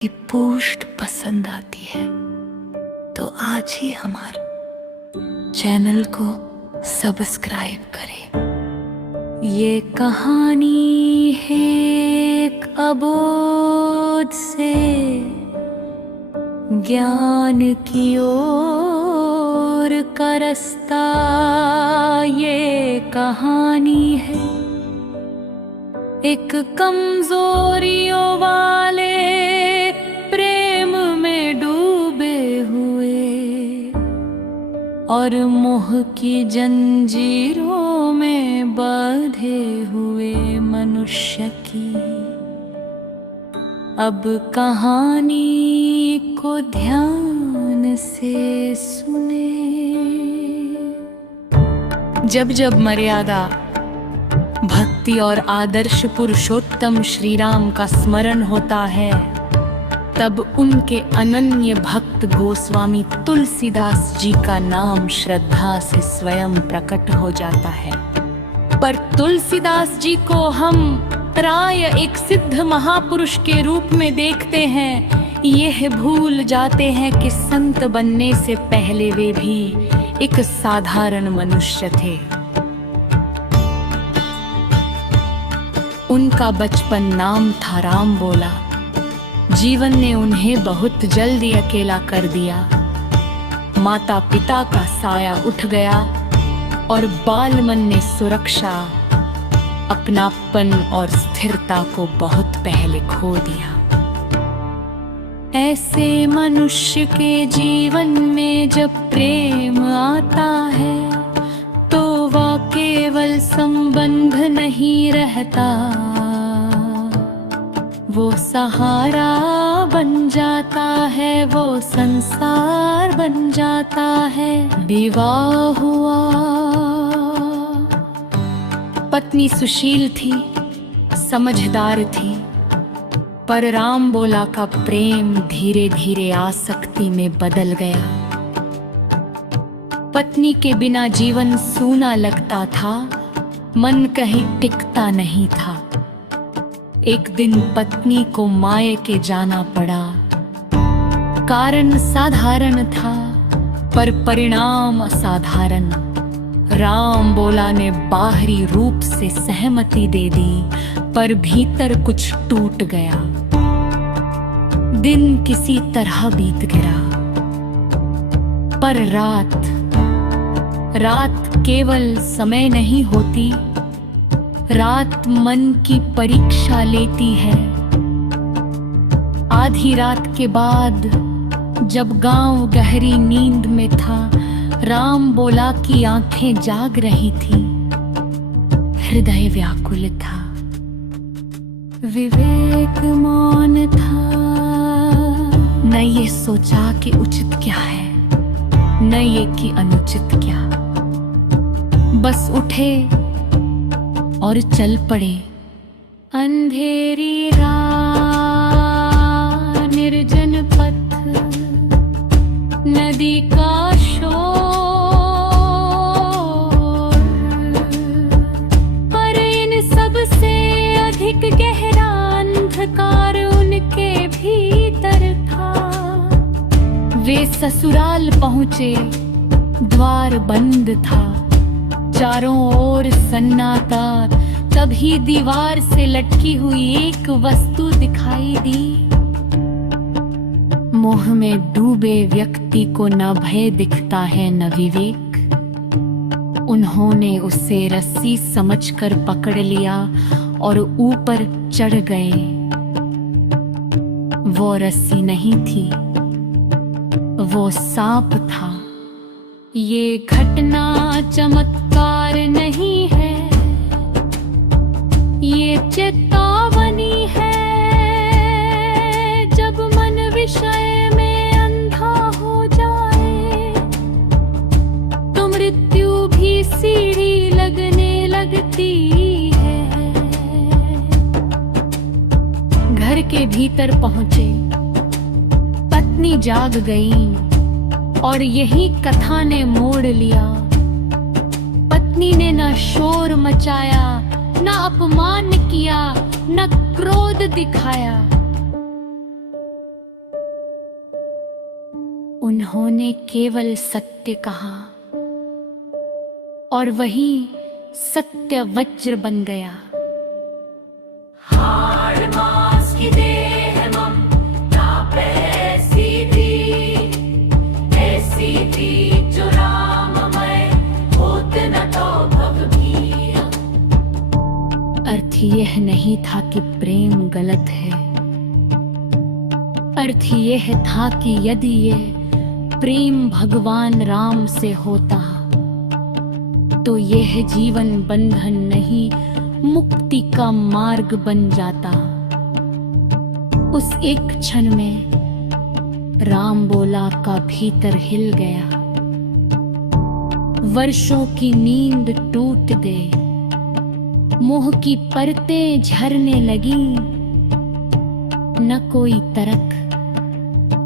की पोस्ट पसंद आती है तो आज ही हमारे चैनल को सब्सक्राइब करें। ये कहानी है एक अबोध से ज्ञान की ओर का रास्ता। ये कहानी है एक कमजोरियों वाले प्रेम में डूबे हुए और मोह की जंजीरों में बंधे हुए मनुष्य की। अब कहानी को ध्यान से सुने। जब जब मर्यादा, भक्ति और आदर्श पुरुषोत्तम श्री राम का स्मरण होता है, तब उनके अनन्य भक्त गोस्वामी तुलसीदास जी का नाम श्रद्धा से स्वयं प्रकट हो जाता है। पर तुलसीदास जी को हम प्राय एक सिद्ध महापुरुष के रूप में देखते हैं। यह भूल जाते हैं कि संत बनने से पहले वे भी एक साधारण मनुष्य थे। उनका बचपन नाम था राम बोला। जीवन ने उन्हें बहुत जल्दी अकेला कर दिया। माता पिता का साया उठ गया और बालमन ने सुरक्षा, अपनापन और स्थिरता को बहुत पहले खो दिया। ऐसे मनुष्य के जीवन में जब प्रेम आता है तो वह केवल संबंध नहीं रहता, वो सहारा बन जाता है, वो संसार बन जाता है। विवाह हुआ। पत्नी सुशील थी, समझदार थी, पर राम बोला का प्रेम धीरे धीरे आसक्ति में बदल गया। पत्नी के बिना जीवन सूना लगता था, मन कहीं टिकता नहीं था। एक दिन पत्नी को मायके जाना पड़ा। कारण साधारण था पर परिणाम असाधारण। राम बोला ने बाहरी रूप से सहमति दे दी, पर भीतर कुछ टूट गया। दिन किसी तरह बीत गया, पर रात केवल समय नहीं होती, रात मन की परीक्षा लेती है। आधी रात के बाद जब गांव गहरी नींद में था, राम बोला की आंखें जाग रही थी, हृदय व्याकुल था, विवेक मौन था। न ये सोचा कि उचित क्या है, न ये कि अनुचित क्या। बस उठे और चल पड़े। अंधेरी राह, निर्जन पथ, नदी का शोर, पर इन सब से अधिक गहरा अंधकार उनके भीतर था। वे ससुराल पहुंचे, द्वार बंद था, चारों ओर सन्नाटा। तभी दीवार से लटकी हुई एक वस्तु दिखाई दी। मोह में डूबे व्यक्ति को न भय दिखता है न विवेक। उन्होंने उसे रस्सी समझकर पकड़ लिया और ऊपर चढ़ गए। वो रस्सी नहीं थी, वो सांप था। ये घटना चमत्कार नहीं है, ये चेतावनी है। जब मन विषय में अंधा हो जाए तो मृत्यु भी सीढ़ी लगने लगती है। घर के भीतर पहुंचे, पत्नी जाग गई और यही कथा ने मोड़ लिया। पत्नी ने न शोर मचाया, न अपमान किया, न क्रोध दिखाया। उन्होंने केवल सत्य कहा और वही सत्य वज्र बन गया। अर्थ यह नहीं था कि प्रेम गलत है, अर्थ यह था कि यदि ये प्रेम भगवान राम से होता तो यह जीवन बंधन नहीं मुक्ति का मार्ग बन जाता। उस एक क्षण में राम बोला का भीतर हिल गया। वर्षों की नींद टूट गई, मोह की परतें झरने लगी। न कोई तर्क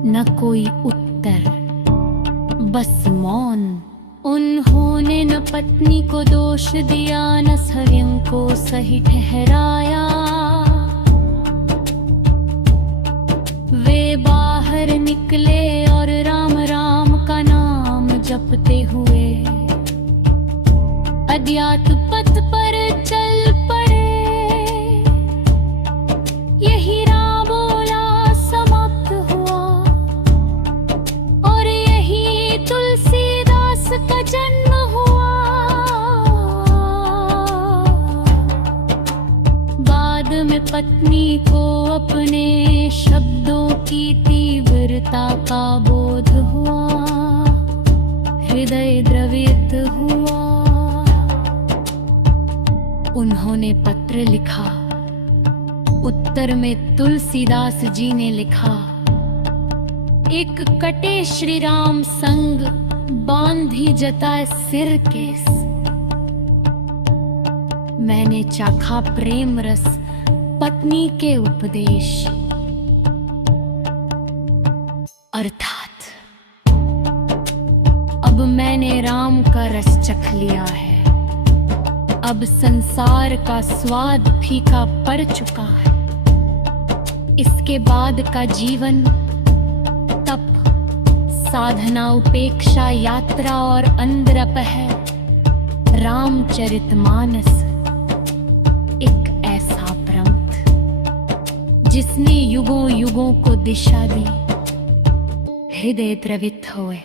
न कोई उत्तर, बस मौन। उन्होंने न पत्नी को दोष दिया न स्वयं को सही ठहराया। वे बाहर निकले और राम राम का नाम जपते हुए अज्ञात पथ पर चल पड़े। यही राम बोला समाप्त हुआ और यही तुलसीदास का जन्म हुआ। बाद में पत्नी को अपने शब्दों की तीव्रता का बोध हुआ, हृदय द्रवित हुआ। उन्होंने पत्र लिखा, उत्तर में तुलसीदास जी ने लिखा, एक कटे श्री राम संग बांधी जता सिर केस। मैंने चाखा प्रेम रस पत्नी के उपदेश, अर्थात अब मैंने राम का रस चख लिया है। अब संसार का स्वाद फीका पड़ चुका है। इसके बाद का जीवन तप, साधना, उपेक्षा, यात्रा और अंतरप है। रामचरितमानस एक ऐसा ग्रंथ जिसने युगों युगों को दिशा दी, हृदय द्रवित हुए।